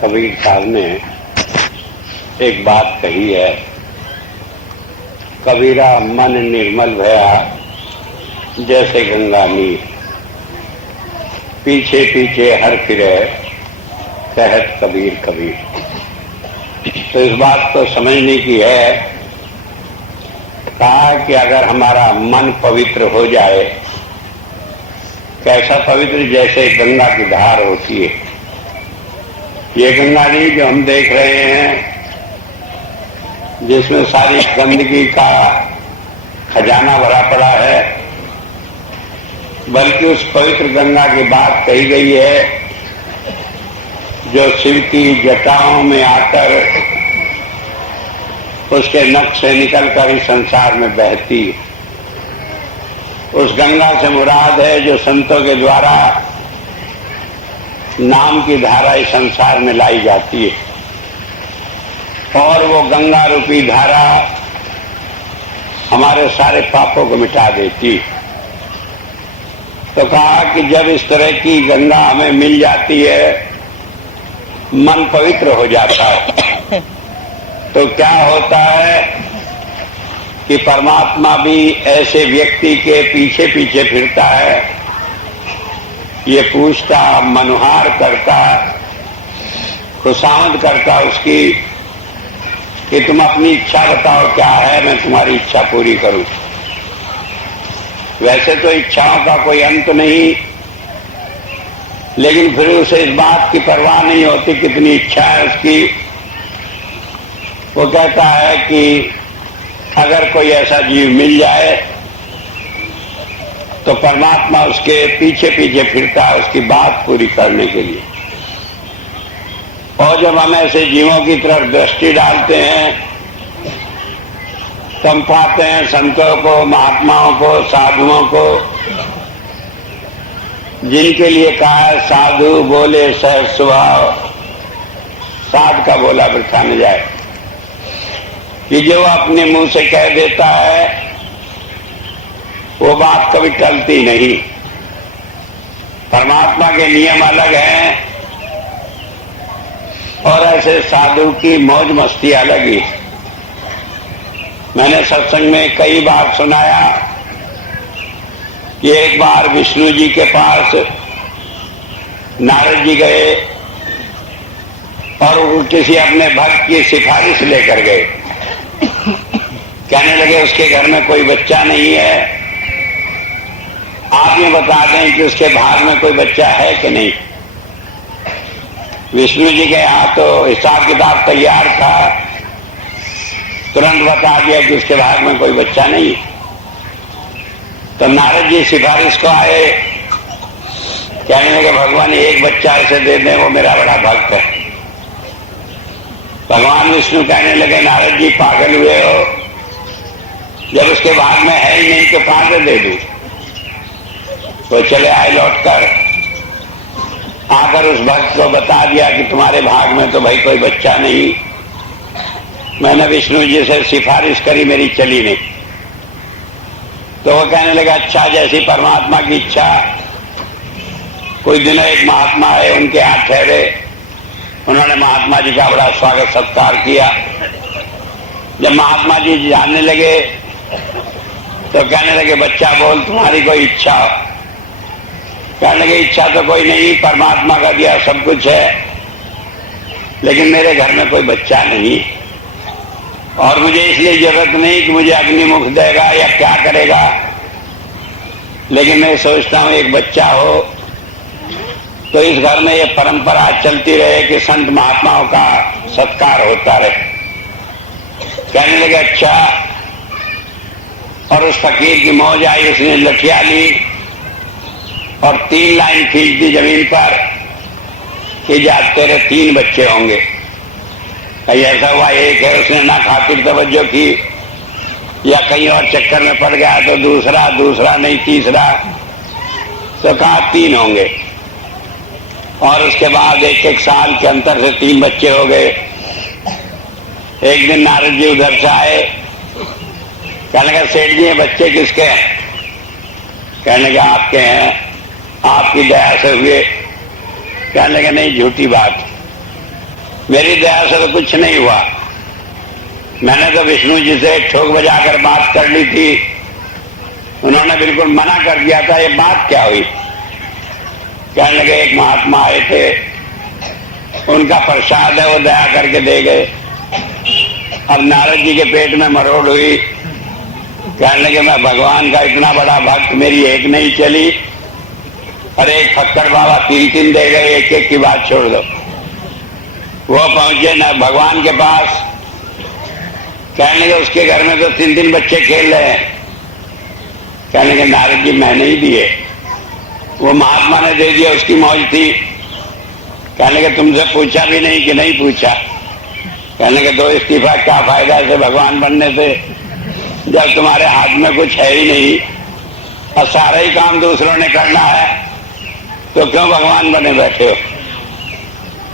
कबीर साहब ने एक बात कही है, कबीरा मन निर्मल भया जैसे गंगा नीर, पीछे पीछे हर फिरे कहत कबीर कबीर। तो इस बात को समझने की है, कहा कि अगर हमारा मन पवित्र हो जाए, कैसा पवित्र, जैसे गंगा की धार होती है। ये गंगा नहीं जो हम देख रहे हैं, जिसमें सारी गंदगी का खजाना भरा पड़ा है, बल्कि उस पवित्र गंगा की बात कही गई है जो शिव की जटाओं में आकर उसके नख से निकलकर इस संसार में बहती है। उस गंगा से मुराद है जो संतों के द्वारा नाम की धारा इस संसार में लाई जाती है, और वो गंगा रूपी धारा हमारे सारे पापों को मिटा देती है। तो कहा कि जब इस तरह की गंगा हमें मिल जाती है, मन पवित्र हो जाता है, तो क्या होता है कि परमात्मा भी ऐसे व्यक्ति के पीछे पीछे फिरता है, ये पूछता, मनुहार करता, खुशामद करता उसकी कि तुम अपनी इच्छा बताओ क्या है, मैं तुम्हारी इच्छा पूरी करूं। वैसे तो इच्छाओं का कोई अंत नहीं, लेकिन फिर उसे इस बात की परवाह नहीं होती कितनी इच्छा है उसकी। वो कहता है कि अगर कोई ऐसा जीव मिल जाए तो परमात्मा उसके पीछे पीछे फिरता है उसकी बात पूरी करने के लिए। और जब हम ऐसे जीवों की तरफ दृष्टि डालते हैं तो हम पाते हैं संतों को, महात्माओं को, साधुओं को, जिनके लिए कहा है साधु बोले सहज स्वभाव, साध का बोला वृथा न जाए, कि जो अपने मुंह से कह देता है वो बात कभी टलती नहीं। परमात्मा के नियम अलग हैं और ऐसे साधु की मौज मस्ती अलग ही। मैंने सत्संग में कई बार सुनाया कि एक बार विष्णु जी के पास नारद जी गए और वो किसी अपने भक्त की सिफारिश लेकर गए। कहने लगे उसके घर में कोई बच्चा नहीं है, आप ये बता दें कि उसके भाग में कोई बच्चा है कि नहीं। विष्णु जी के यहाँ तो हिसाब किताब तैयार था, तुरंत बता दिया कि उसके भाग में कोई बच्चा नहीं। तो नारद जी सिफारिश को आए, कहने लगे भगवान एक बच्चा ऐसे दे दें, वो मेरा बड़ा भक्त है। भगवान विष्णु कहने लगे नारद जी पागल हुए हो, जब उसके भाग में है ही नहीं तो कहां से दे दूं। तो चले आए लौटकर, आकर उस भक्त को बता दिया कि तुम्हारे भाग में तो भाई कोई बच्चा नहीं, मैंने विष्णु जी से सिफारिश करी, मेरी चली नहीं। तो वो कहने लगा अच्छा, जैसी परमात्मा की इच्छा। कुछ दिनों एक महात्मा है, उनके यहाँ ठहरे, उन्होंने महात्मा जी का बड़ा स्वागत सत्कार किया। जब महात्मा जी जानने लगे तो कहने लगे बच्चा बोल, तुम्हारी कोई इच्छा हो। कहने लगे इच्छा तो कोई नहीं, परमात्मा का दिया सब कुछ है, लेकिन मेरे घर में कोई बच्चा नहीं, और मुझे इसलिए जरूरत नहीं कि मुझे अग्निमुख देगा या क्या करेगा, लेकिन मैं सोचता हूं एक बच्चा हो तो इस घर में ये परंपरा चलती रहे कि संत महात्माओं का सत्कार होता रहे। कहने लगे अच्छा। और उस फकीर की मौज आई, उसने लठिया ली और 3 लाइन खींच दी जमीन पर कि जा तेरे 3 बच्चे होंगे। ऐसा हुआ एक है, उसने ना खातिर तवज्जो की या कहीं और चक्कर में पड़ गया तो दूसरा नहीं तीसरा, तो कहा 3 होंगे। और उसके बाद एक साल के अंतर से 3 बच्चे हो गए। एक दिन नारद जी उधर से आए, कहने लगा सेठ जी ये बच्चे किसके हैं? कहने लगे आपके हैं, आपकी दया से हुए। कहने लगे नहीं, झूठी बात, मेरी दया से तो कुछ नहीं हुआ। मैंने तो विष्णु जी से ठोक बजाकर बात कर ली थी, उन्होंने बिल्कुल मना कर दिया था। ये बात क्या हुई? कहने लगे एक महात्मा आए थे, उनका प्रसाद है वो दया करके दे गए। अब नारद जी के पेट में मरोड़ हुई। कहने लगे मैं भगवान का इतना बड़ा भक्त, मेरी एक नहीं चली, अरे एक फक्कड़ बाबा 3-3 दे गए, एक एक की बात छोड़ दो। वो पहुंचे न भगवान के पास। कहने लगे उसके घर में तो 3-3 बच्चे खेल रहे हैं। कहने लगे नारद जी मैंने ही दिए, वो महात्मा ने दे दिया, उसकी मौज थी। कहने लगे तुमसे पूछा भी नहीं कि नहीं पूछा? कहने लगे 2 इस्तीफा, क्या फायदा ऐसे भगवान बनने से जब तुम्हारे हाथ में कुछ है ही नहीं और सारा ही काम दूसरों ने करना है, तो क्यों भगवान बने बैठे हो?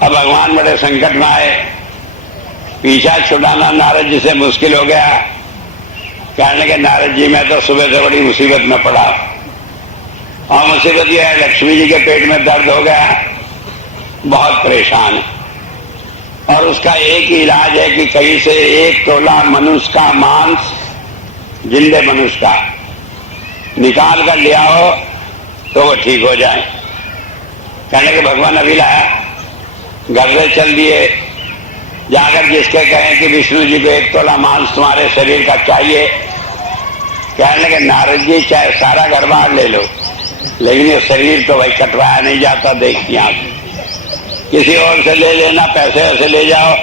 अब भगवान बड़े संकट में आए, पीछा छुड़ाना नारद जी से मुश्किल हो गया। कहने लगे नारद जी मैं तो सुबह से बड़ी मुसीबत में पड़ा, और मुसीबत यह है लक्ष्मी जी के पेट में दर्द हो गया, बहुत परेशान, और उसका एक ही इलाज है कि कहीं से 1 तोला मनुष्य का मांस, जिंदे मनुष्य का निकाल कर ले आओ तो वो ठीक हो जाए। कहने के भगवान अभी लाया, घर से चल दिए, जाकर जिसके कहें कि विष्णु जी को 1 तोला मांस तुम्हारे शरीर का चाहिए। कहने लगे नारद जी चाहे सारा घर बार ले लो, लेकिन ये शरीर तो भाई कटवाया नहीं जाता, देखती आप किसी और से ले लेना, पैसे वैसे ले जाओ।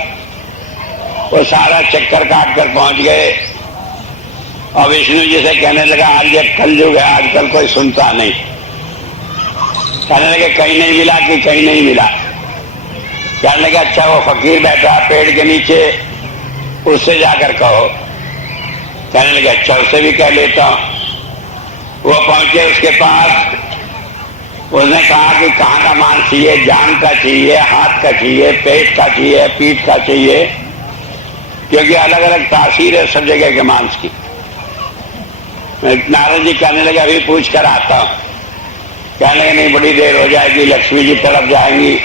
वो सारा चक्कर काट कर पहुंच गए और विष्णु जी से कहने लगा आज ये कलयुग है, आजकल कोई सुनता नहीं। कहने लगे कहीं नहीं मिला कि कहीं नहीं मिला? कहने लगे अच्छा वो फकीर बैठा पेड़ के नीचे, उससे जाकर कहो। कहने लगे अच्छा उससे भी कह लेता हूं। वो पहुंचे उसके पास, उसने कहा कि कहाँ का मांस चाहिए? जान का चाहिए, हाथ का चाहिए, पेट का चाहिए, पीठ का चाहिए, क्योंकि अलग अलग तासीर है सब जगह के मांस की। नारद जी कहने लगे अभी पूछ कर आता हूं। कहने लगे नहीं बड़ी देर हो जाएगी, लक्ष्मी जी तरफ जाएंगी।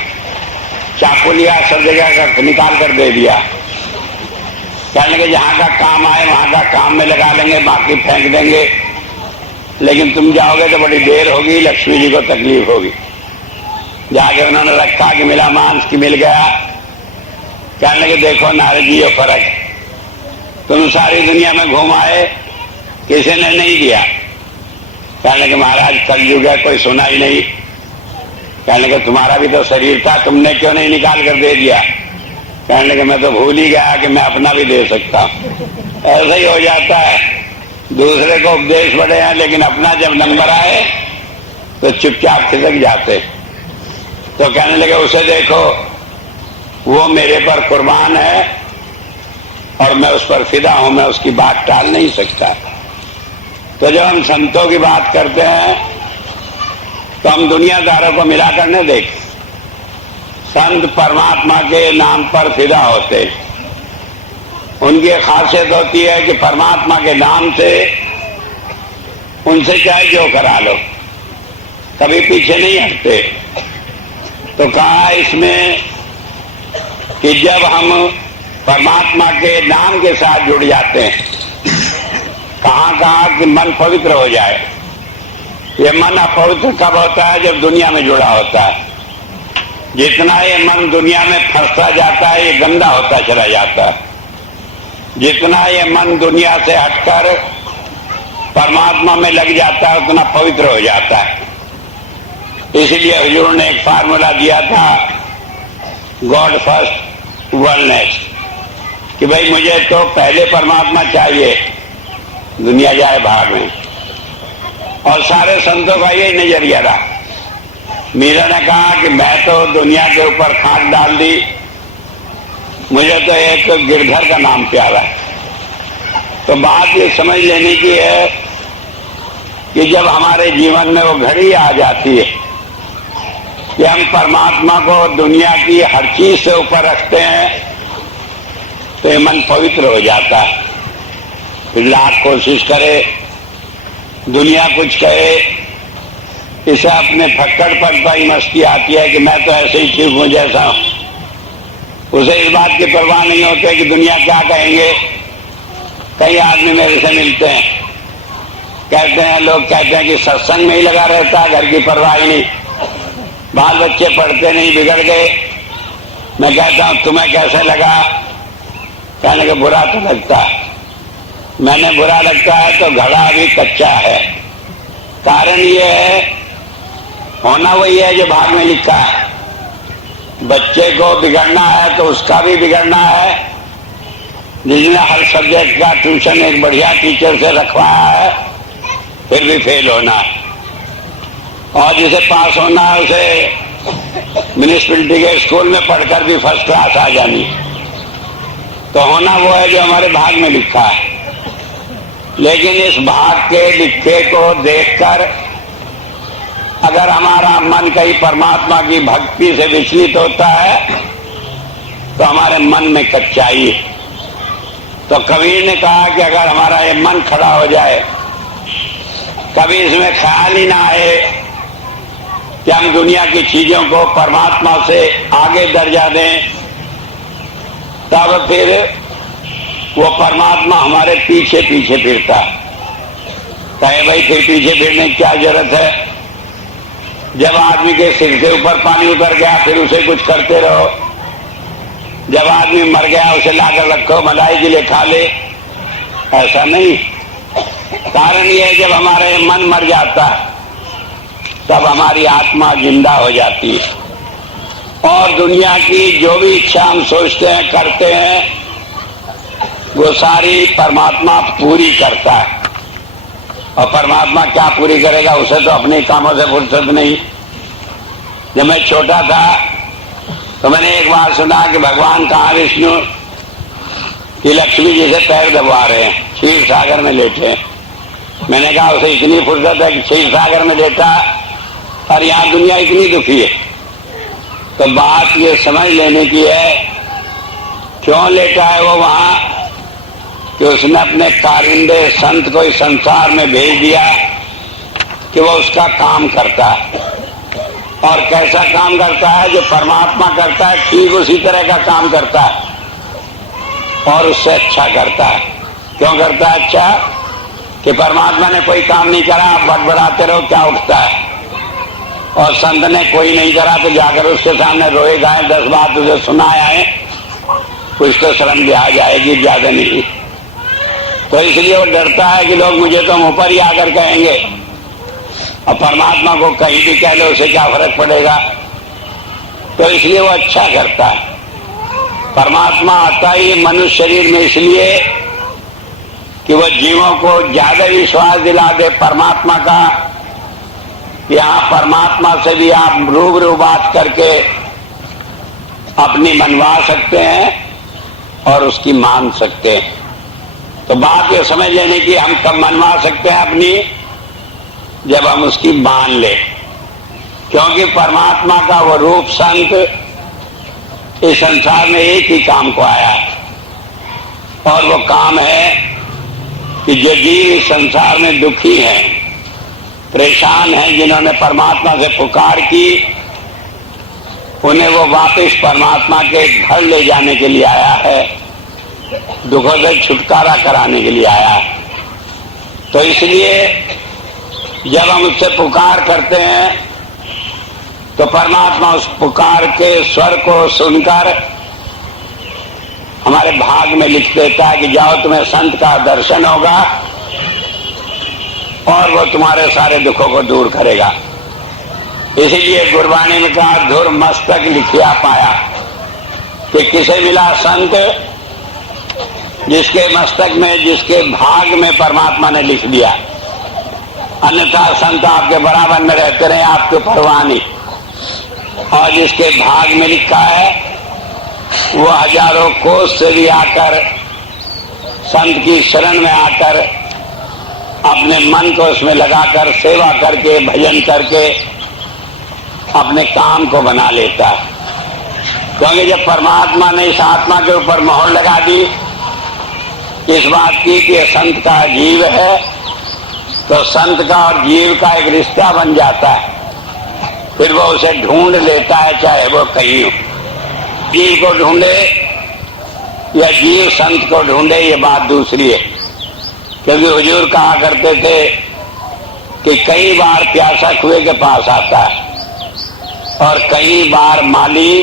चाकू लिया, सब जगह का निकाल कर दे दिया। कहने लगे जहां का काम आए वहां का काम में लगा लेंगे, बाकी फेंक देंगे, लेकिन तुम जाओगे तो बड़ी देर होगी, लक्ष्मी जी को तकलीफ होगी। जाके उन्होंने रखा कि मिला मांस की मिल गया। कहने लगे देखो नारद जी ये फर्क, तुम सारी दुनिया में घूम आए, किसी ने नहीं दिया। कहने लगे महाराज कलयुग है, कोई सुना ही नहीं। कहने लगे तुम्हारा भी तो शरीर था, तुमने क्यों नहीं निकाल कर दे दिया? कहने लगे मैं तो भूल ही गया कि मैं अपना भी दे सकता हूं। ऐसा ही हो जाता है, दूसरे को उपदेश बड़े हैं, लेकिन अपना जब नंबर आए तो चुपचाप खिसक जाते। तो कहने लगे उसे देखो, वो मेरे पर कुर्बान है और मैं उस पर फिदा हूं, मैं उसकी बात टाल नहीं सकता। तो जब हम संतों की बात करते हैं तो हम दुनियादारों को मिलाकर न देखें। संत परमात्मा के नाम पर फिदा होते, उनकी खासियत होती है कि परमात्मा के नाम से उनसे चाहे जो करा लो, कभी पीछे नहीं हटते। तो कहा इसमें कि जब हम परमात्मा के नाम के साथ जुड़ जाते हैं, कहा कि मन पवित्र हो जाए। ये मन अपवित्र कब होता है? जब दुनिया में जुड़ा होता है। जितना ये मन दुनिया में फंसता जाता है, ये गंदा होता चला जाता है। जितना ये मन दुनिया से हटकर परमात्मा में लग जाता है, उतना पवित्र हो जाता है। इसलिए हुजूर ने एक फार्मूला दिया था, गॉड फर्स्ट वर्ल्ड नेक्स्ट, कि भाई मुझे तो पहले परमात्मा चाहिए, दुनिया जाए भाग में। और सारे संतों का यही नजरिया रहा। मीरा ने कहा कि मैं तो दुनिया के ऊपर खाक डाल दी, मुझे तो एक गिरधर का नाम प्यारा है। तो बात ये समझ लेने की है कि जब हमारे जीवन में वो घड़ी आ जाती है कि हम परमात्मा को दुनिया की हर चीज से ऊपर रखते हैं, तो ये मन पवित्र हो जाता है। फिर लाख कोशिश करे, दुनिया कुछ कहे, इसे अपने फक्कड़पन पर ही मस्ती आती है कि मैं तो ऐसे ही ठीक हूं जैसा हूं। उसे इस बात की परवाह नहीं होती कि दुनिया क्या कहेंगे। कई आदमी मेरे से मिलते हैं, कहते हैं, लोग कहते हैं कि सत्संग में ही लगा रहता है, घर की परवाह ही नहीं, बाल बच्चे पढ़ते नहीं, बिगड़ गए। मैं कहता हूं तुम्हें कैसे लगा? कहने का बुरा तो लगता है। मैंने बुरा लगता है तो घड़ा अभी कच्चा है। कारण ये है, होना वही है जो भाग में लिखा है। बच्चे को बिगड़ना है तो उसका भी बिगड़ना है। जिसने हर सब्जेक्ट का ट्यूशन एक बढ़िया टीचर से रखवाया है, फिर भी फेल होना है। और जिसे पास होना है उसे म्यूनिसिपैलिटी के स्कूल में पढ़कर भी फर्स्ट क्लास आ जानी। तो होना वो है जो हमारे भाग में लिखा है। लेकिन इस भाग के लिखे को देखकर अगर हमारा मन कहीं परमात्मा की भक्ति से विचलित होता है तो हमारे मन में कच्चाई है। तो कबीर ने कहा कि अगर हमारा ये मन खड़ा हो जाए, कभी इसमें ख्याल ही ना आए कि हम दुनिया की चीजों को परमात्मा से आगे दर्जा दें, तब फिर वो परमात्मा हमारे पीछे पीछे फिरता। कहे भाई फिर पीछे फिरने की क्या जरूरत है? जब आदमी के सिर से ऊपर पानी उतर गया फिर उसे कुछ करते रहो। जब आदमी मर गया उसे लाकर रखो, मलाई के लिए खा ले, ऐसा नहीं। कारण ये है जब हमारा मन मर जाता है तब हमारी आत्मा जिंदा हो जाती है और दुनिया की जो भी इच्छा हम सोचते हैं, करते हैं, वो सारी परमात्मा पूरी करता है। और परमात्मा क्या पूरी करेगा? उसे तो अपने कामों से फुर्सत नहीं। जब मैं छोटा था तो मैंने एक बार सुना कि भगवान कहाँ विष्णु कि लक्ष्मी जी से पैर दबा रहे हैं, क्षीर सागर में लेटे हैं। मैंने कहा उसे इतनी फुर्सत है कि क्षीर सागर में लेटा और यहाँ दुनिया इतनी दुखी है। तो बात ये समझ लेने की है क्यों लेटा है वो वहां, कि उसने अपने कारिंदे संत को इस संसार में भेज दिया कि वो उसका काम करता है। और कैसा काम करता है? जो परमात्मा करता है ठीक उसी तरह का काम करता है और उससे अच्छा करता है। क्यों करता है अच्छा? कि परमात्मा ने कोई काम नहीं करा, आप बड़बड़ाते रहो, क्या उठता है? और संत ने कोई नहीं करा तो जाकर उसके सामने रोए गाए, 10 बात उसे सुनाया है, कुछ तो शर्म भी आ जाएगी, ज्यादा नहीं। तो इसलिए वो डरता है कि लोग मुझे तो मुंह पर ही आकर कहेंगे, और परमात्मा को कहीं भी कह लो उसे क्या फर्क पड़ेगा। तो इसलिए वो अच्छा करता है। परमात्मा आता ही मनुष्य शरीर में इसलिए कि वो जीवों को ज्यादा विश्वास दिला दे परमात्मा का। यहाँ परमात्मा से भी आप रूबरू बात करके अपनी मनवा सकते हैं और उसकी मान सकते हैं। तो बात ये समझ लेने की हम कब मनवा सकते हैं अपनी, जब हम उसकी मान ले। क्योंकि परमात्मा का वो रूप संत इस संसार में एक ही काम को आया है और वो काम है कि जो जीव इस संसार में दुखी हैं, परेशान हैं, जिन्होंने परमात्मा से पुकार की, उन्हें वो वापस परमात्मा के घर ले जाने के लिए आया है, दुखों से छुटकारा कराने के लिए आया है। तो इसलिए जब हम उससे पुकार करते हैं तो परमात्मा उस पुकार के स्वर को सुनकर हमारे भाग में लिख देता है कि जाओ तुम्हें संत का दर्शन होगा और वो तुम्हारे सारे दुखों को दूर करेगा। इसीलिए गुरबाणी में कहा धुर मस्तक लिखिया पाया, कि किसे मिला संत? जिसके मस्तक में, जिसके भाग में परमात्मा ने लिख दिया। अन्यथा संत आपके बराबर में रहते रहे, आपके परवाह नहीं। और जिसके भाग में लिखा है वो हजारों कोस से भी आकर संत की शरण में आकर अपने मन को उसमें लगाकर सेवा करके, भजन करके अपने काम को बना लेता है। क्योंकि जब परमात्मा ने इस आत्मा के ऊपर मोहर लगा दी इस बात की कि ये संत का जीव है, तो संत का और जीव का एक रिश्ता बन जाता है। फिर वो उसे ढूंढ लेता है, चाहे वो कहीं हो। जीव को ढूंढे या जीव संत को ढूंढे, ये बात दूसरी है। क्योंकि हुजूर कहा करते थे कि कई बार प्यासा कुएं के पास आता है और कई बार माली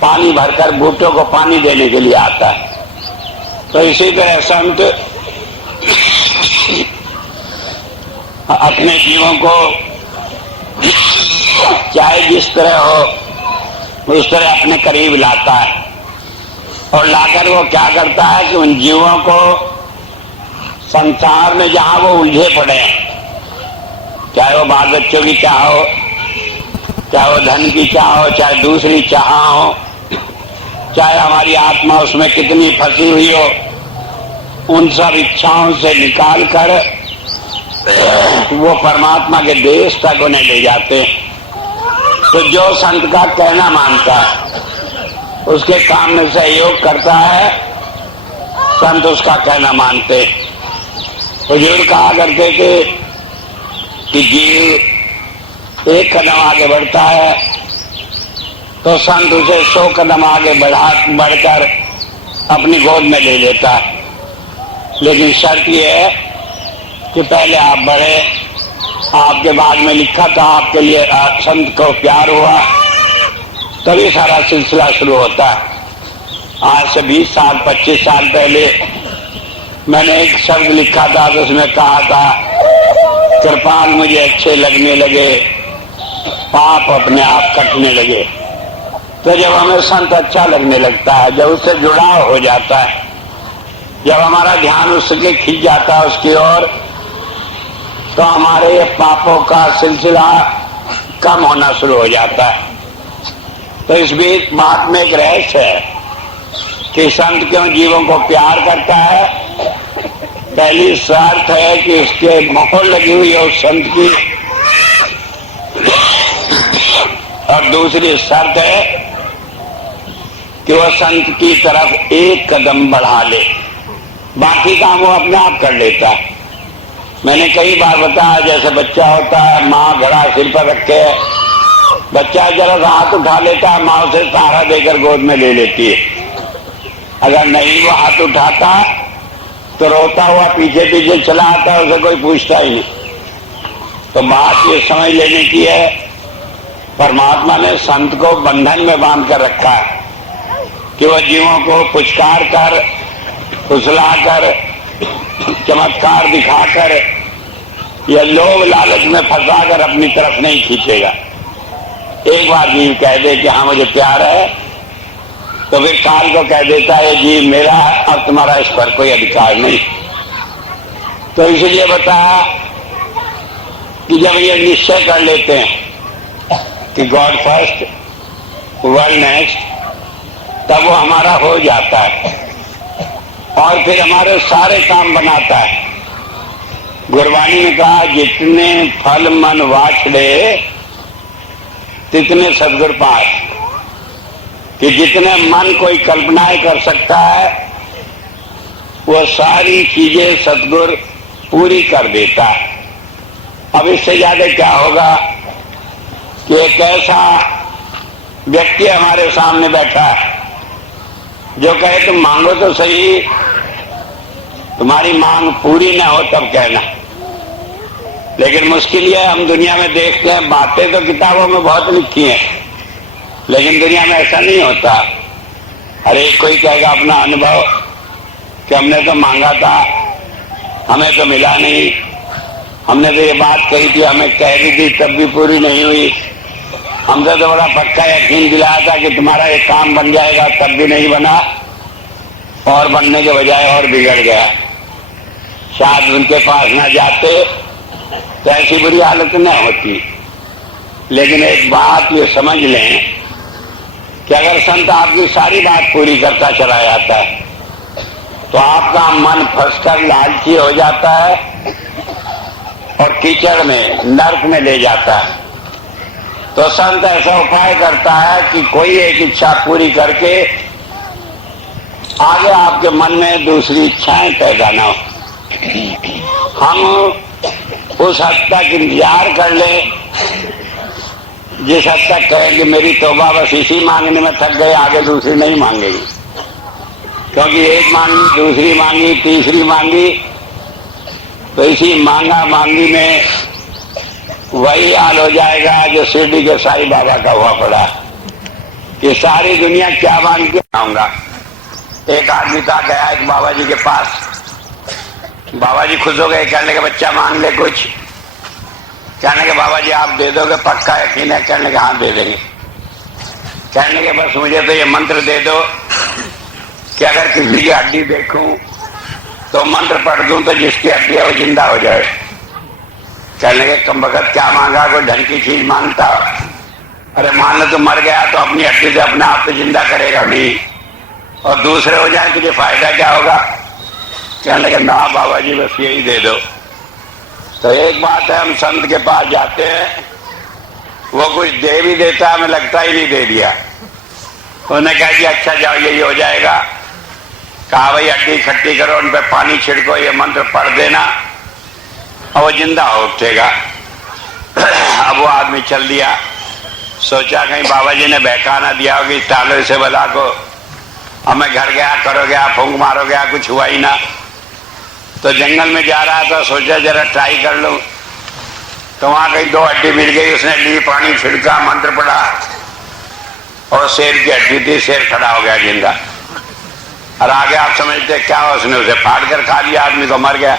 पानी भरकर बूटों को पानी देने के लिए आता है। तो इसी तरह संत अपने जीवों को चाहे जिस तरह हो उस तरह अपने करीब लाता है, और लाकर वो क्या करता है कि उन जीवों को संसार में जहां वो उलझे पड़े हैं, चाहे वो बाल बच्चों की चाह हो, चाहे वो धन की चाह हो, चाहे दूसरी चाह हो, चाहे हमारी आत्मा उसमें कितनी फंसी हुई हो, उन सब इच्छाओं से निकाल कर वो परमात्मा के देश तक उन्हें ले जाते हैं। तो जो संत का कहना मानता है, उसके काम में सहयोग करता है, संत उसका कहना मानते। हुजूर कहा करते थे कि जीव एक कदम आगे बढ़ता है तो संत उसे 100 कदम आगे बढ़कर अपनी गोद में ले लेता है। लेकिन शर्त यह है कि पहले आप बढ़े। आपके बाद में लिखा था आपके लिए संत को प्यार हुआ, तभी सारा सिलसिला शुरू होता है। आज से 20 साल 25 साल पहले मैंने एक शब्द लिखा था तो उसमें कहा था कृपाल मुझे अच्छे लगने लगे, पाप अपने आप कटने लगे। तो जब हमें संत अच्छा लगने लगता है, जब उससे जुड़ाव हो जाता है, जब हमारा ध्यान उसके खिंच जाता है उसकी ओर, तो हमारे ये पापों का सिलसिला कम होना शुरू हो जाता है। तो इस बीच बात में एक रहस्य है कि संत क्यों जीवों को प्यार करता है। पहली शर्त है कि उसके मोहर लगी हुई है उस संत की, और दूसरी शर्त है कि वह संत की तरफ एक कदम बढ़ा ले, बाकी काम वो अपने आप कर लेता है। मैंने कई बार बताया, जैसे बच्चा होता है, माँ घड़ा सिर पर रखे, बच्चा जरा हाथ उठा लेता है, माँ उसे सहारा देकर गोद में ले लेती है। अगर नहीं वो हाथ उठाता तो रोता हुआ पीछे पीछे चला आता है, उसे कोई पूछता ही नहीं। तो बात ये समझ लेने की है, परमात्मा ने संत को बंधन में बांध कर रखा है कि वह जीवों को पुचकार कर, फुसला कर, चमत्कार दिखाकर या लोभ लालच में फंसाकर अपनी तरफ नहीं खींचेगा। एक बार जीव कह दे कि हाँ मुझे प्यार है, तो फिर काल को कह देता है जीव मेरा है, अब तुम्हारा इस पर कोई अधिकार नहीं। तो इसलिए बताया कि जब ये निश्चय कर लेते हैं कि गॉड फर्स्ट वर्ल्ड नेक्स्ट, तब वो हमारा हो जाता है और फिर हमारे सारे काम बनाता है। गुरबानी ने कहा जितने फल मन वाछड़े तितने सदगुर पास, कि जितने मन कोई कल्पनाएं कर सकता है वो सारी चीजें सदगुर पूरी कर देता है। अब इससे ज्यादा क्या होगा कि एक ऐसा व्यक्ति हमारे सामने बैठा है जो कहे तुम मांगो तो सही, तुम्हारी मांग पूरी ना हो तब कहना। लेकिन मुश्किल ये हम दुनिया में देखते हैं, बातें तो किताबों में बहुत लिखी हैं, लेकिन दुनिया में ऐसा नहीं होता। हर एक कोई कहेगा अपना अनुभव कि हमने तो मांगा था, हमें तो मिला नहीं, हमने तो ये बात कही थी, हमें कह दी थी तब भी पूरी नहीं हुई, हमसे तो बड़ा पक्का यकीन दिलाया था कि तुम्हारा एक काम बन जाएगा, तब भी नहीं बना, और बनने के बजाय और बिगड़ गया। शायद उनके पास ना जाते तो ऐसी बुरी हालत न होती। लेकिन एक बात ये समझ लें कि अगर संत आपकी सारी बात पूरी करता चला जाता है तो आपका मन फंसकर लालची हो जाता है और कीचड़ में, नर्क में ले जाता है। तो संत ऐसा उपाय करता है कि कोई एक इच्छा पूरी करके आगे आपके मन में दूसरी इच्छाएं पैदा ना हो। हम उस हद तक इंतजार कर ले जिस हद तक कहे कि मेरी तौबा बस इसी मांगने में थक गए, आगे दूसरी नहीं मांगेगी, क्योंकि एक मांगी, दूसरी मांगी, तीसरी मांगी, तो इसी मांगा मांगी में वही हाल हो जाएगा जो शिरडी के साईं बाबा का हुआ पड़ा कि सारी दुनिया क्या मांग के आऊंगा। एक आदमी था, गया एक बाबा जी के पास, बाबा जी खुश हो गए, कहने के बच्चा मांग ले कुछ। कहने के बाबा जी आप दे दोगे, पक्का यकीन है? कहने के हाँ दे देंगे। कहने के बस मुझे तो ये मंत्र दे दो कि अगर किसी की हड्डी देखूं तो मंत्र पढ़ दूं तो जिसकी हड्डी है वो जिंदा हो जाए। कहने के कम वक्त क्या मांगा, कोई ढंग की चीज मांगता? अरे मान लो तो मर गया तो अपनी हड्डी से अपने आप तो जिंदा करेगा नहीं, और दूसरे हो जाए तुझे फायदा क्या होगा? कहने के ना बाबा जी बस यही दे दो। तो एक बात है, हम संत के पास जाते हैं, वो कुछ दे भी देता है, हमें लगता ही नहीं दे दिया। उन्होंने कहा कि अच्छा जाओ यही हो जाएगा। कहा भाई हड्डी इकट्ठी करो, उन पर पानी छिड़को, ये मंत्र पढ़ देना और वो जिंदा हो उठेगा। अब वो आदमी चल दिया, सोचा कहीं बाबा जी ने बहका ना दिया होगी टालो से बला को। अब मैं घर गया, करो गया, फूंक मारो गया, कुछ हुआ ही ना। तो जंगल में जा रहा था, सोचा जरा ट्राई कर लूं, तो वहां कहीं दो हड्डी मिल गई, उसने ली, पानी छिड़का, मंत्र पढ़ा और शेर की हड्डी थी, शेर खड़ा हो गया जिंदा। और आगे आप समझते क्या हो, उसने उसे फाड़ कर खा लिया, आदमी को मर गया।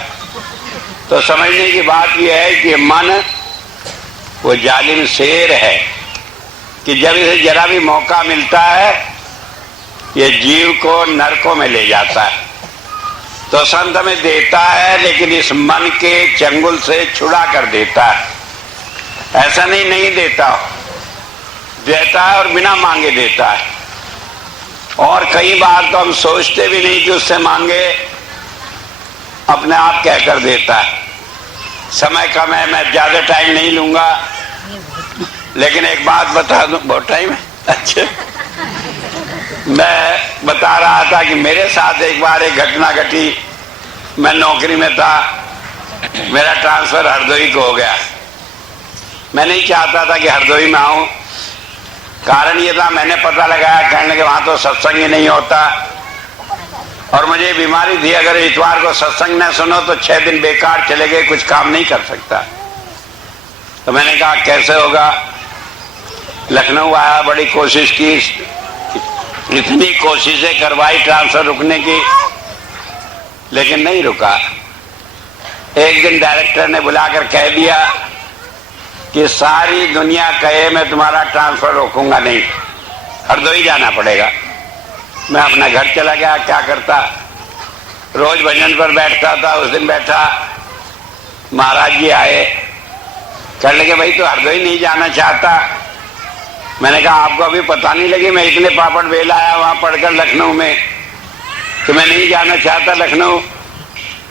तो समझने की बात यह है कि मन वो जालिम शेर है कि जब इसे जरा भी मौका मिलता है ये जीव को नरकों में ले जाता है। तो संत हमें देता है लेकिन इस मन के चंगुल से छुड़ा कर देता है। ऐसा नहीं देता, देता है और बिना मांगे देता है। और कई बार तो हम सोचते भी नहीं कि उससे मांगे, अपने आप कहकर देता है। समय कम है, मैं ज्यादा टाइम नहीं लूंगा, लेकिन एक बात बता दूं। बहुत टाइम है? अच्छा, मैं बता रहा था कि मेरे साथ एक बार एक घटना घटी। मैं नौकरी में था, मेरा ट्रांसफर हरदोई को हो गया। मैं नहीं चाहता था कि हरदोई में आऊं। कारण ये था, मैंने पता लगाया, कहने के वहां तो सत्संग ही नहीं होता, और मुझे बीमारी थी, अगर इतवार को सत्संग न सुनो तो 6 दिन बेकार चले गए, कुछ काम नहीं कर सकता। तो मैंने कहा कैसे होगा। लखनऊ आया, बड़ी कोशिश की, इतनी कोशिशें करवाई ट्रांसफर रुकने की, लेकिन नहीं रुका। एक दिन डायरेक्टर ने बुलाकर कह दिया कि सारी दुनिया कहे मैं तुम्हारा ट्रांसफर रोकूंगा नहीं, हरदोई जाना पड़ेगा। मैं अपना घर चला गया। क्या करता, रोज भजन पर बैठता था। उस दिन बैठा, महाराज जी आए, कहने लगे भाई तो हरदोई नहीं जाना चाहता। मैंने कहा आपको अभी पता नहीं लगी, मैं इतने पापड़ बेला आया वहां पढ़कर लखनऊ में, तो मैं नहीं जाना चाहता लखनऊ,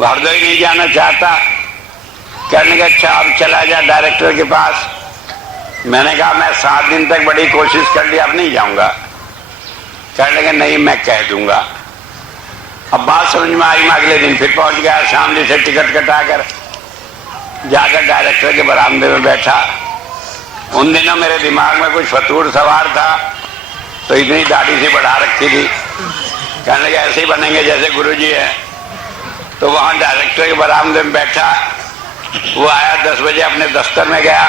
हरदोई नहीं जाना चाहता। कहने का अच्छा अब चला जा डायरेक्टर के पास। मैंने कहा मैं 7 दिन तक बड़ी कोशिश कर ली, अब नहीं जाऊंगा। कहने लगे नहीं मैं कह दूंगा। अब बात समझ में आई। मैं अगले दिन फिर पहुंच गया, शामली से टिकट कटाकर जाकर डायरेक्टर के बरामदे में बैठा। उन दिनों मेरे दिमाग में कुछ फतूर सवार था, तो इतनी दाढ़ी सी बढ़ा रखी थी। कहने लगे ऐसे ही बनेंगे जैसे गुरुजी हैं। तो वहां डायरेक्टर के बरामदे में बैठा। वो आया, 10 बजे अपने दफ्तर में गया,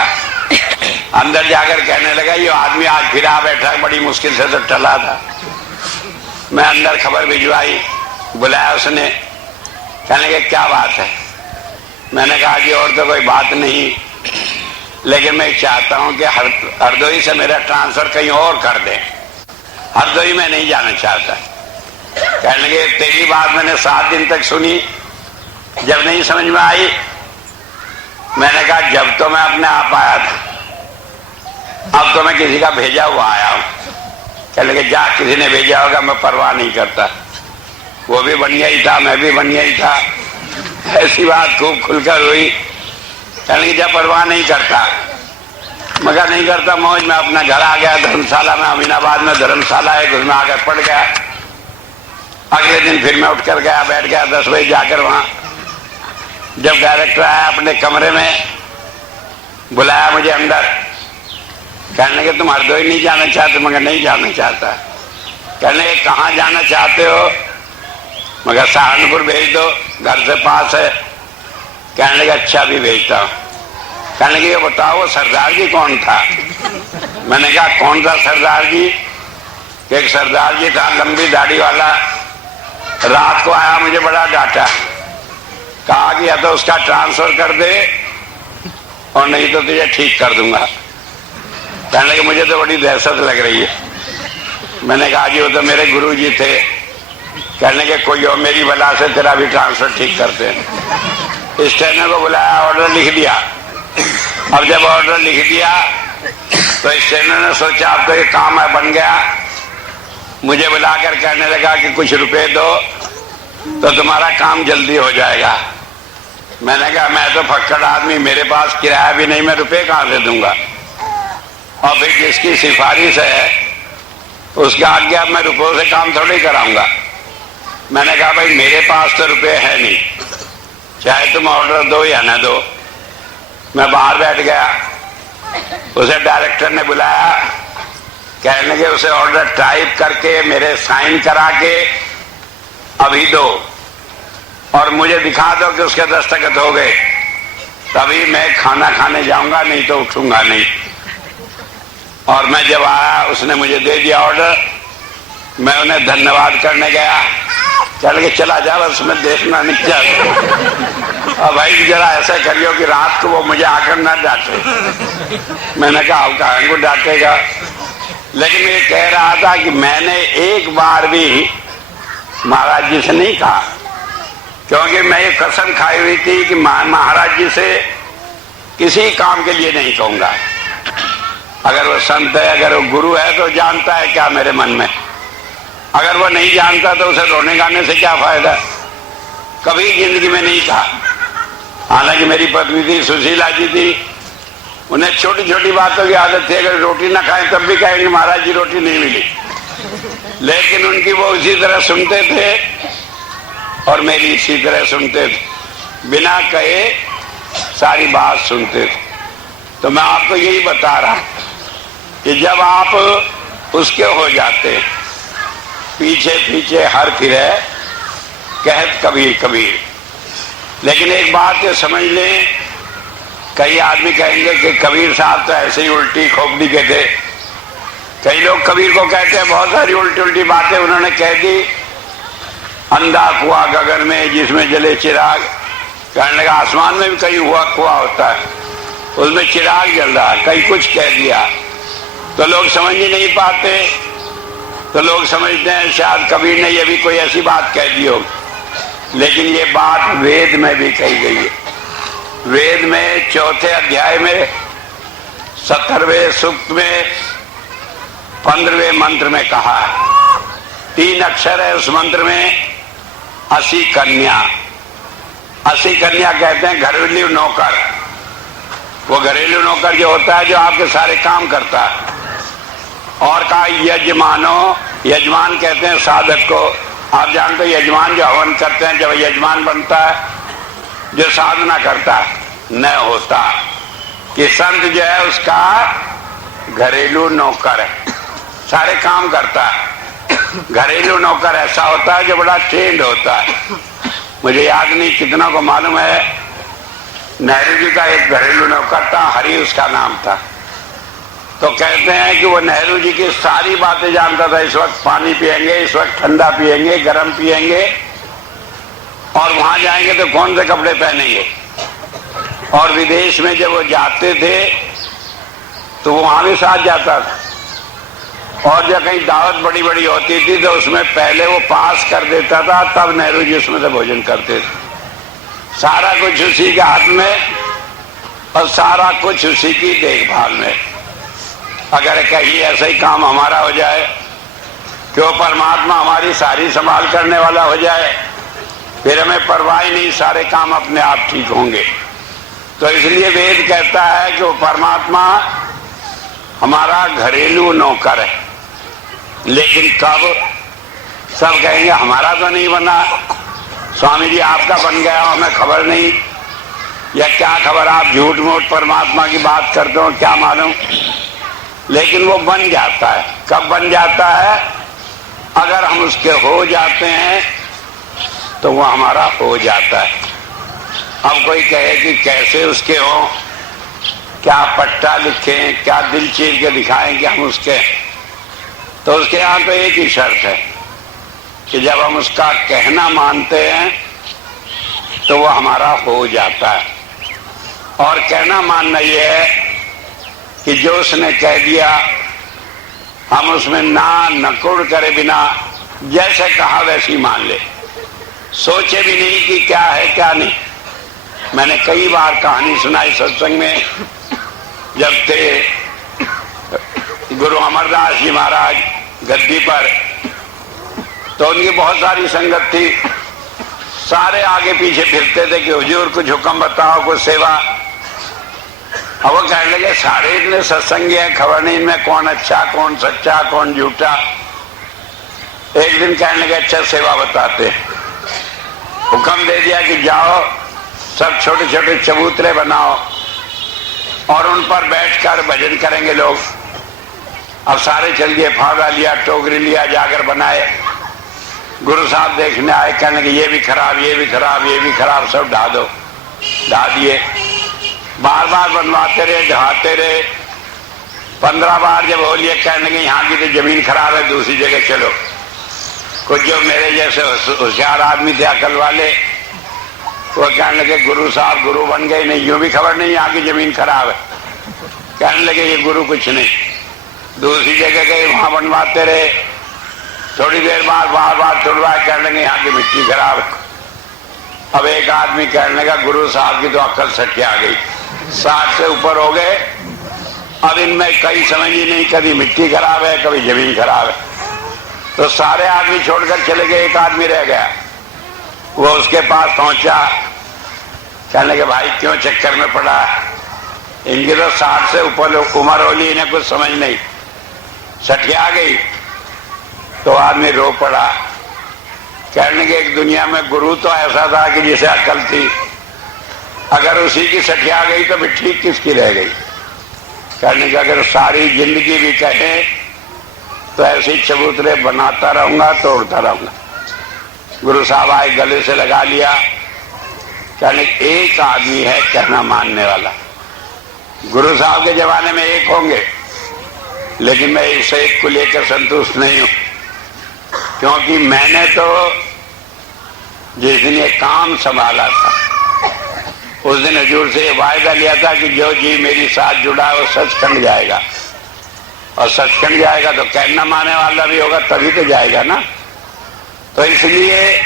अंदर जाकर कहने लगा ये आदमी आज फिर आ बैठा, बड़ी मुश्किल से तो टला था। मैं अंदर खबर भिजवाई, बुलाया उसने। कहने लगे क्या बात है। मैंने कहा जी और तो कोई बात नहीं, लेकिन मैं चाहता हूं कि हरदोई से मेरा ट्रांसफर कहीं और कर दें, हरदोई में नहीं जाना चाहता। कहने लगे तेरी बात मैंने 7 दिन तक सुनी, जब नहीं समझ में आई। मैंने कहा जब तो मैं अपने आप आया था, अब तो मैं किसी का भेजा हुआ आया हूं। कहने लगे जा किसी ने भेजा होगा, मैं परवाह नहीं करता, वो भी बढ़िया ही था, मैं भी बढ़िया ही था। ऐसी बात खूब खुलकर हुई। कहने लगे जा परवाह नहीं करता। मगर नहीं करता मौज में अपना घर आ गया। धर्मशाला में, अमीनाबाद में धर्मशाला है, उसमें आकर पड़ गया। अगले दिन फिर मैं उठकर गया, बैठ गया 10 बजे जाकर वहां। जब डायरेक्टर आया अपने कमरे में, बुलाया मुझे अंदर। कहने लगे तुम हरदोई नहीं जाना चाहते? मगर नहीं जाना चाहता। कहने लगे कहाँ जाना चाहते हो? मगर सहारनपुर भेज दो, घर से पास है। कहने लगे अच्छा भी भेजता हूँ। कहने लगे ये बताओ वो सरदार जी कौन था? मैंने कहा कौन सा सरदार जी? एक सरदार जी था लंबी दाढ़ी वाला, रात को आया, मुझे बड़ा डांटा, कहा कि या तो उसका ट्रांसफर कर दे और नहीं तो तुझे ठीक कर दूंगा। कहने लगे मुझे तो बड़ी दहशत लग रही है। मैंने कहा जी वो तो मेरे गुरु जी थे। कहने के कोई और मेरी बला से तेरा भी ट्रांसफर ठीक करते हैं। स्टेनर को बुलाया, ऑर्डर लिख दिया। अब जब ऑर्डर लिख दिया तो स्टेनर ने सोचा अब तो ये काम है बन गया। मुझे बुलाकर कहने लगा कि कुछ रुपए दो तो तुम्हारा काम जल्दी हो जाएगा। मैंने कहा मैं तो फक्कड़ आदमी, मेरे पास किराया भी नहीं, मैं रुपए कहाँ से दूंगा? और फिर जिसकी सिफारिश है उसके आगे अब मैं रुपयों से काम थोड़ी कराऊंगा। मैंने कहा भाई मेरे पास तो रुपए है नहीं, चाहे तुम ऑर्डर दो या न दो। मैं बाहर बैठ गया, उसे डायरेक्टर ने बुलाया, कहने लगे उसे ऑर्डर टाइप करके मेरे साइन करा के अभी दो और मुझे दिखा दो कि उसके दस्तखत हो गए, तभी मैं खाना खाने जाऊंगा, नहीं तो उठूंगा नहीं। और मैं जब आया उसने मुझे दे दिया ऑर्डर, मैं उन्हें धन्यवाद करने गया। चल के चला जा, बस मैं देखना नहीं चाहता। और भाई जरा ऐसा करियो कि रात को वो मुझे आकर ना डांटे। मैंने कहा अब कहाँ को डांटेगा, लेकिन ये कह रहा था कि मैंने एक बार भी महाराज जी से नहीं कहा, क्योंकि मैं ये कसम खाई हुई थी कि महाराज जी से किसी काम के लिए नहीं कहूंगा। अगर वो संत है, अगर वो गुरु है तो जानता है क्या मेरे मन में, अगर वो नहीं जानता तो उसे रोने गाने से क्या फायदा। कभी जिंदगी में नहीं कहा। हालांकि मेरी पत्नी थी सुशीला जी थी, उन्हें छोटी छोटी बातों की आदत थी, अगर रोटी ना खाएं तब भी कहेंगे महाराज जी रोटी नहीं मिली, लेकिन उनकी वो इसी तरह सुनते थे और मेरी इसी तरह सुनते थे, बिना कहे सारी बात सुनते थे। तो मैं आपको यही बता रहा कि जब आप उसके हो जाते, पीछे पीछे हर फिरे कहत कबीर कबीर। लेकिन एक बात ये समझ लें, कई आदमी कहेंगे कि कबीर साहब तो ऐसे ही उल्टी खोपड़ी के थे। कई लोग कबीर को कहते हैं बहुत सारी उल्टी उल्टी बातें उन्होंने कह दी। अंधा कुआं गगन में जिसमें जले चिराग, कहने लगा आसमान में भी कहीं हुआ कुआं होता है, उसमें चिराग जल रहा, कहीं कुछ कह दिया तो लोग समझ ही नहीं पाते। तो लोग समझते हैं शायद कबीर ने ये भी कोई ऐसी बात कह दी हो, लेकिन ये बात वेद में भी कही गई है। वेद में 4थे अध्याय में 17वें सूक्त में 15वें मंत्र में कहा है, 3 अक्षर है उस मंत्र में, 80 कन्या। 80 कन्या कहते हैं घरेलू नौकर। वो घरेलू नौकर जो होता है जो आपके सारे काम करता है। और कहा यजमानो, यजमान कहते हैं साधक को। आप जानते हो यजमान जो हवन करते हैं, जब यजमान बनता है, जो साधना करता है न होता, कि संत जो है उसका घरेलू नौकर है, सारे काम करता है। घरेलू नौकर ऐसा होता है जो बड़ा ट्रेंड होता है। मुझे याद नहीं कितना को मालूम है, नेहरू जी का एक घरेलू नौकर था, हरि उसका नाम था। तो कहते हैं कि वो नेहरू जी की सारी बातें जानता था। इस वक्त पानी पिएंगे, इस वक्त ठंडा पिएंगे, गर्म पिएंगे, और वहां जाएंगे तो कौन से कपड़े पहनेंगे। और विदेश में जब वो जाते थे तो वो वहां भी साथ जाता था। और जब कहीं दावत बड़ी बड़ी होती थी तो उसमें पहले वो पास कर देता था, तब नेहरू जी उसमें से भोजन करते थे। सारा कुछ उसी के हाथ में और सारा कुछ उसी की देखभाल में। अगर कहीं ऐसा ही काम हमारा हो जाए कि वो परमात्मा हमारी सारी संभाल करने वाला हो जाए, फिर हमें परवाह नहीं, सारे काम अपने आप ठीक होंगे। तो इसलिए वेद कहता है कि वो परमात्मा हमारा घरेलू नौकर है। लेकिन कब? सब कहेंगे हमारा तो नहीं बना, स्वामी जी आपका बन गया, हमें खबर नहीं, या क्या खबर, आप झूठ मूठ परमात्मा की बात करते हो, क्या मालूम। लेकिन वो बन जाता है। कब बन जाता है? अगर हम उसके हो जाते हैं तो वो हमारा हो जाता है। अब कोई कहे कि कैसे उसके हो, क्या पट्टा लिखें, क्या दिल चीर के दिखाएं कि हम उसके, तो उसके यहाँ तो एक ही शर्त है कि जब हम उसका कहना मानते हैं तो वो हमारा हो जाता है। और कहना मानना ये है कि जो उसने कह दिया हम उसमें ना नकुड़ करे बिना जैसे कहा वैसी मान ले, सोचे भी नहीं कि क्या है क्या नहीं। मैंने कई बार कहानी सुनाई सत्संग में, जब थे गुरु अमरदास जी महाराज गद्दी पर, तो उनकी बहुत सारी संगत थी। सारे आगे पीछे फिरते थे कि हुजूर कुछ हुक्म बताओ, कुछ सेवा। अब वो कहने लगे सारे इतने सत्संगी हैं, खबर नहीं इनमें कौन अच्छा कौन सच्चा कौन झूठा। एक दिन कहने लगे अच्छा सेवा बताते। हुक्म दे दिया कि जाओ सब छोटे छोटे चबूतरे बनाओ और उन पर बैठकर भजन करेंगे लोग। अब सारे चल दिए, फावड़ा लिया, टोकरी लिया, जाकर बनाए। गुरु साहब देखने आए, कहने कि ये भी खराब, ये भी खराब, ये भी खराब, सब ढा दो। ढा दिए, बार बार बनवाते रहे, ढहाते रहे। 15 बार जब हो लिए, कहने के यहाँ की तो जमीन खराब है, दूसरी जगह चलो। कुछ जो मेरे जैसे होशियार आदमी थे, अकल वाले, वो कहने लगे गुरु साहब गुरु बन गए, नहीं यूं भी खबर नहीं यहाँ की जमीन खराब है। कहने लगे ये गुरु कुछ नहीं। दूसरी जगह गए, वहां बनवाते रहे। थोड़ी देर बाद बार बार छुड़वाए, कहने लगे यहाँ की मिट्टी खराब है। अब एक आदमी कहने लगा गुरु साहब की तो अक्ल सच्ची आ गई, 60 से ऊपर हो गए। अब इनमें कई समझ ही नहीं, कभी मिट्टी खराब है कभी जमीन खराब है। तो सारे आदमी छोड़कर चले गए, एक आदमी रह गया। वो उसके पास पहुंचा, कहने के भाई क्यों चक्कर में पड़ा, इनकी तो 60 से ऊपर उम्र होली, इन्हें कुछ समझ नहीं, सठिया गई। तो आदमी रो पड़ा। कहने के एक दुनिया में गुरु तो ऐसा था कि जिसे अकल थी, अगर उसी की सठिया गई तो भी ठीक किसकी रह गई। कहने के अगर सारी जिंदगी भी कहे तो ऐसे ही चबूतरे बनाता रहूंगा, तोड़ता रहूंगा। गुरु साहब आए, गले से लगा लिया। कहने एक आदमी है कहना मानने वाला, गुरु साहब के जमाने में एक होंगे, लेकिन मैं इस एक को लेकर संतुष्ट नहीं हूं, क्योंकि मैंने तो जिस दिन ये काम संभाला था उस दिन हुजूर से ये वायदा लिया था कि जो जी मेरी साथ जुड़ा है वो सचखंड जाएगा, और सचखंड जाएगा तो कहना मानने वाला भी होगा, तभी तो जाएगा ना। तो इसलिए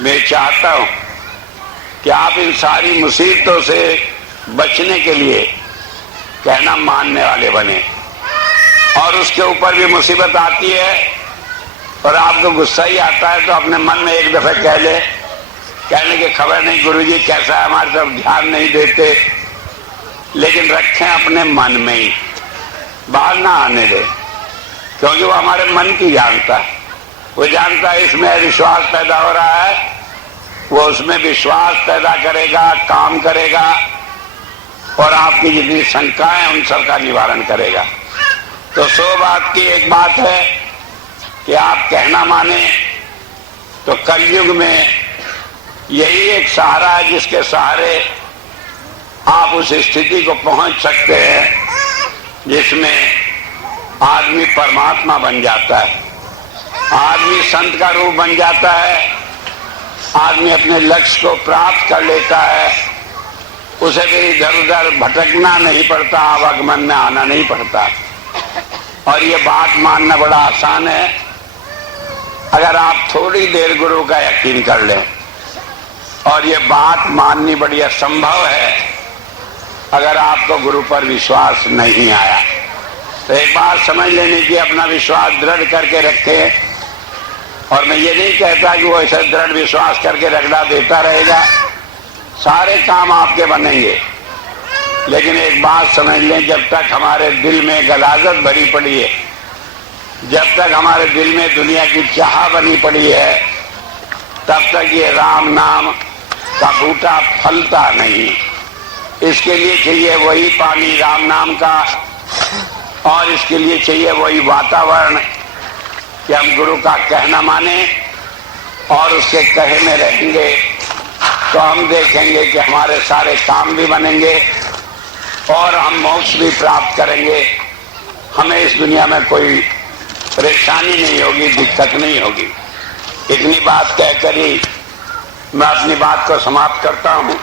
मैं चाहता हूं कि आप इन सारी मुसीबतों से बचने के लिए कहना मानने वाले बने। और उसके ऊपर भी मुसीबत आती है और आपको गुस्सा ही आता है तो अपने मन में एक दफे कह ले, कहने की खबर नहीं गुरुजी कैसा है, हमारे तरफ ध्यान नहीं देते, लेकिन रखें अपने मन में ही, बाहर ना आने दे, क्योंकि वो हमारे मन की जानता है। वो जानता है इसमें विश्वास पैदा हो रहा है, वो उसमें विश्वास पैदा करेगा, काम करेगा और आपकी जितनी शंकाएं हैं उन सब का निवारण करेगा। तो 100 बात की एक बात है कि आप कहना माने, तो कलयुग में यही एक सहारा है जिसके सहारे आप उस स्थिति को पहुंच सकते हैं जिसमें आदमी परमात्मा बन जाता है, आदमी संत का रूप बन जाता है, आदमी अपने लक्ष्य को प्राप्त कर लेता है, उसे फिर इधर उधर भटकना नहीं पड़ता, आवागमन में आना नहीं पड़ता। और ये बात मानना बड़ा आसान है अगर आप थोड़ी देर गुरु का यकीन कर लें, और ये बात माननी बड़ी असंभव है अगर आपको गुरु पर विश्वास नहीं आया। तो एक बात समझ लेने की, अपना विश्वास दृढ़ करके रखें। और मैं ये नहीं कहता कि वो ऐसा दृढ़ विश्वास करके रगड़ा देता रहेगा, सारे काम आपके बनेंगे, लेकिन एक बात समझ लें, जब तक हमारे दिल में गलाजत भरी पड़ी है, जब तक हमारे दिल में दुनिया की चाह बनी पड़ी है, तब तक ये राम नाम का बूटा फलता नहीं। इसके लिए चाहिए वही पानी राम नाम का, और इसके लिए चाहिए वही वातावरण कि हम गुरु का कहना माने और उसके कहे में रहेंगे, तो हम देखेंगे कि हमारे सारे काम भी बनेंगे और हम मोक्ष भी प्राप्त करेंगे। हमें इस दुनिया में कोई परेशानी नहीं होगी, दिक्कत नहीं होगी। इतनी बात कहकर ही मैं अपनी बात को समाप्त करता हूँ।